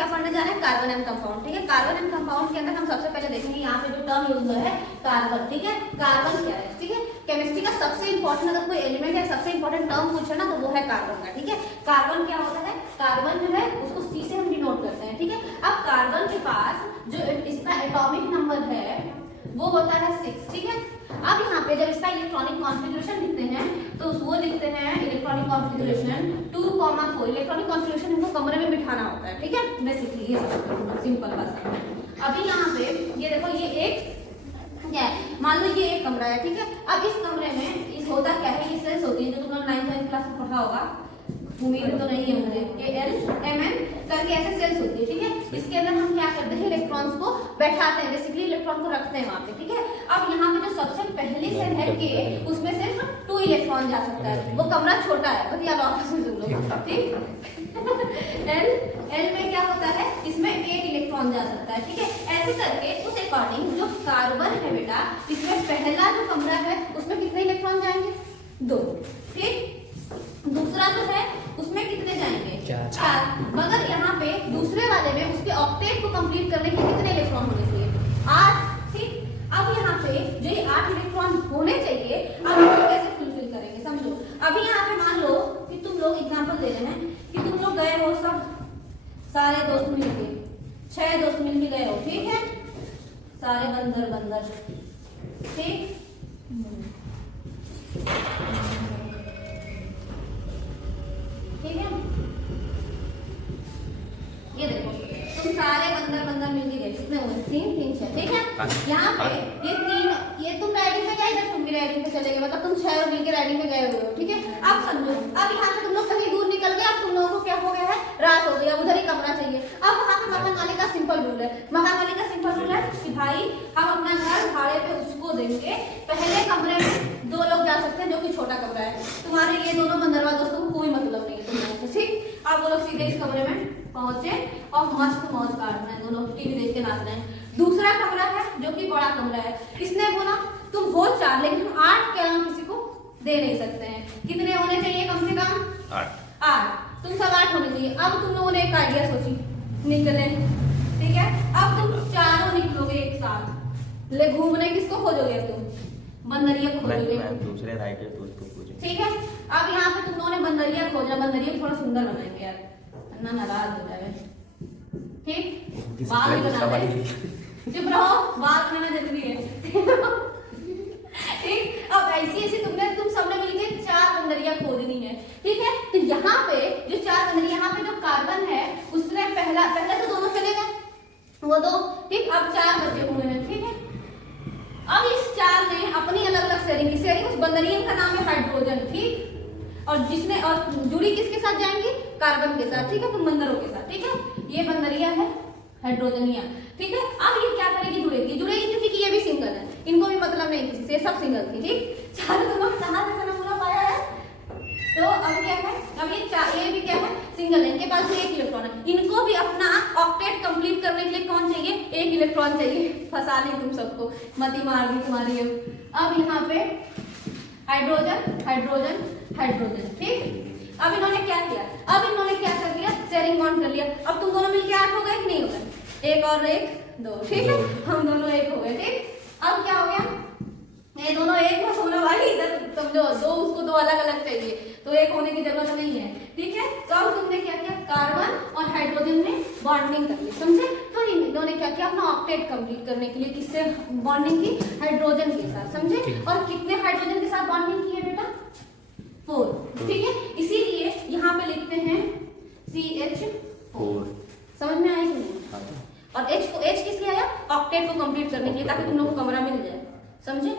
क्या पढ़ने जा रहे हैं, कार्बन एंड कंपाउंड। ठीक है, कार्बन एंड कंपाउंड के अंदर हम सबसे पहले देखेंगे यहाँ पे जो टर्म यूज हुआ है कार्बन। ठीक है, कार्बन क्या है, ठीक है, केमिस्ट्री का सबसे इंपॉर्टेंट अगर कोई एलिमेंट है, सबसे इंपॉर्टेंट टर्म पूछे ना तो वो है कार्बन का। ठीक है, कार्बन क्या होता है, कार्बन जो है उसको C से हम डिनोट करते हैं। ठीक है, अब कार्बन के पास जो इसका एटॉमिक नंबर है वो होता है 6। ठीक है, अब यहाँ पे जब इसका इलेक्ट्रॉनिक कॉन्फ़िगरेशन लिखते हैं तो वो लिखते हैं इलेक्ट्रॉनिक कॉन्फ़िगरेशन 2,4। इलेक्ट्रॉनिक कॉन्फ़िगरेशन हमको कमरे में बिठाना होता है। ठीक है, बेसिकली ये सिंपल भाषा में। अभी यहाँ पे ये देखो, ये एक क्या है, मान लो ये एक कमरा है। ठीक है, अब इस कमरे में इस होता क्या है, ये सेल्स होती है जो तुम लोग 9th क्लास में पढ़ा होगा, उम्मीद तो नहीं है मुझे, ALMN करके ऐसे सेल्स होती है। ठीक है, इसके अंदर हम क्या करते हैं, इलेक्ट्रॉन्स को बैठाते हैं, बेसिकली इलेक्ट्रॉन को रखते हैं वहां पे। ठीक है, अब यहाँ पे जो सबसे पहली सेल है के, उसमें सिर्फ 2 इलेक्ट्रॉन जा सकता है, वो कमरा छोटा है, बस याद आपस में सुन लो। ठीक, L में क्या होता है, इसमें 8 इलेक्ट्रॉन जा सकता है। ठीक है, ऐसे करके उस अकॉर्डिंग जो कार्बन है बेटा, इसमें पहला जो कमरा है उसमें कितने इलेक्ट्रॉन जाएंगे, 2। ठीक, दूसरा जो है उसमें कितने जाएंगे, 4। मगर यहाँ पे दूसरे वाले में उसके ऑक्टेट को कंप्लीट करने के लिए कितने इलेक्ट्रॉन होने चाहिए, 8। ठीक, अब यहाँ पे जो ये 8 इलेक्ट्रॉन होने चाहिए, अब हम कैसे फुलफिल करेंगे समझो। अभी यहाँ पे मान लो कि तुम लोग एग्जांपल दे रहे हैं कि तुम लोग गए हो सब सारे दोस्त मिलके, 6 दोस्त मिलके गए हो। ठीक है, सारे बंदर। ठीक, ठीक है, ये देखो तुम सारे बंदर मिलके गए, कितने हुए, 3 6। ठीक है, यहाँ पे ये 3, ये तुम राइडिंग पे गए, तुम भी राइडिंग पे चले गए, मतलब तुम 6 मिलके राइडिंग पे गए हुए हो। ठीक है, अब समझो, अब यहाँ पे तुम लोग कहीं दूर निकल गए, अब तुम लोगों को क्या हो गया है, रात हो गई, अब उधर ही कमरा चाहिए। अब वहाँ पे मकान मालिक का सिंपल रूल है, मकान मालिक का सिंपल रूल है कि भाई हम अपना घर भाड़े पे उसको देंगे, पहले कमरे में 2 लोग जा सकते हैं जो कि छोटा कमरा है, तुम्हारे ये दोनों बंदरवा दोस्तों को कोई मतलब नहीं है तुम। ठीक, अब वो लोग सीधे इस कमरे में पहुंचे और मस्त मौज काट रहे हैं, दोनों टीवी देख के नाच रहे हैं। दूसरा कमरा है जो कि बड़ा कमरा है, इसने बोला तुम हो 4 लेकिन हम 8 के अलावा किसी को दे नहीं सकते हैं, कितने होने चाहिए, कम से कम 8। तुम सब 8 होने चाहिए। अब तुम लोगों ने एक आइडिया सोची, निकले। ठीक है, अब तुम चारों निकलोगे एक साथ, ले घूमने किसको खोजोगे, तुम बंदरिया खोजोगे, दूसरे राइटर दोस्त को खोजो। ठीक है, अब यहाँ पे तुम लोगों ने बंदरिया खोजा, बंदरिया थोड़ा सुंदर बनाएंगे यार, ना नाराज हो जाए। ठीक, बाल भी बना दे, चुप रहो, बाल बनाना जरूरी है। ठीक, अब ऐसी तुम सबने मिलके 4 बंदरिया खोजनी है। ठीक है, तो यहाँ पे जो 4 बंदरिया, यहाँ पे जो कार्बन है उसने पहले तो दोनों चले गए, वो 2। ठीक, अब 4 बचे हुए हैं। ठीक है, अब इस 4 ने अपनी अलग अलग शेयरिंग उस बंदरियन का नाम है हाइड्रोजन। ठीक, और जिसने और जुड़ी किसके साथ जाएंगी, कार्बन के साथ। ठीक है, तुम बंदरों के साथ। ठीक है, ये बंदरिया है हाइड्रोजनिया। ठीक है, अब ये क्या करेगी, जुड़ेगी क्योंकि ये भी सिंगल है, इनको भी मतलब नहीं किसी से, सब सिंगल थी। ठीक, चारों दोनों कहाँ से नमूना पाया है, तो अब क्या है, अब ये भी क्या है, सिंगल है, इनके पास भी 1 इलेक्ट्रॉन है, इनको भी अपना ऑक्टेट कंप्लीट करने के लिए कौन चाहिए, 1 इलेक्ट्रॉन चाहिए। फंसा ली तुम सबको, मती मार दी तुम्हारी। अब यहाँ पे हाइड्रोजन। ठीक, अब इन्होंने क्या किया, कर लिया, शेयरिंग बॉन्ड कर लिया। अब तुम दोनों मिलके 8 हो गए कि नहीं हो गए, 1 और 1 2। ठीक है, हम दोनों 1 हो गए। ठीक, अब क्या हो गया, ये दोनों 1 में सोना भाई, इधर समझो 2 उसको 2 अलग अलग चाहिए, तो 1 होने की जरूरत नहीं है। ठीक है, तो अब तुमने क्या किया, कार्बन और हाइड्रोजन ने बॉन्डिंग कर ली, समझे। तो इन्होंने क्या किया, अपना ऑक्टेट कंप्लीट करने के लिए किससे बॉन्डिंग की, हाइड्रोजन के साथ, समझे। और कितने हाइड्रोजन के साथ बॉन्डिंग की है बेटा, 4। ठीक है, इसीलिए यहाँ पे लिखते हैं CH4। समझ में आया कि नहीं। और H किस लिए आया, ऑक्टेट को कंप्लीट करने के लिए, ताकि तुम लोग को कमरा मिल जाए, समझे।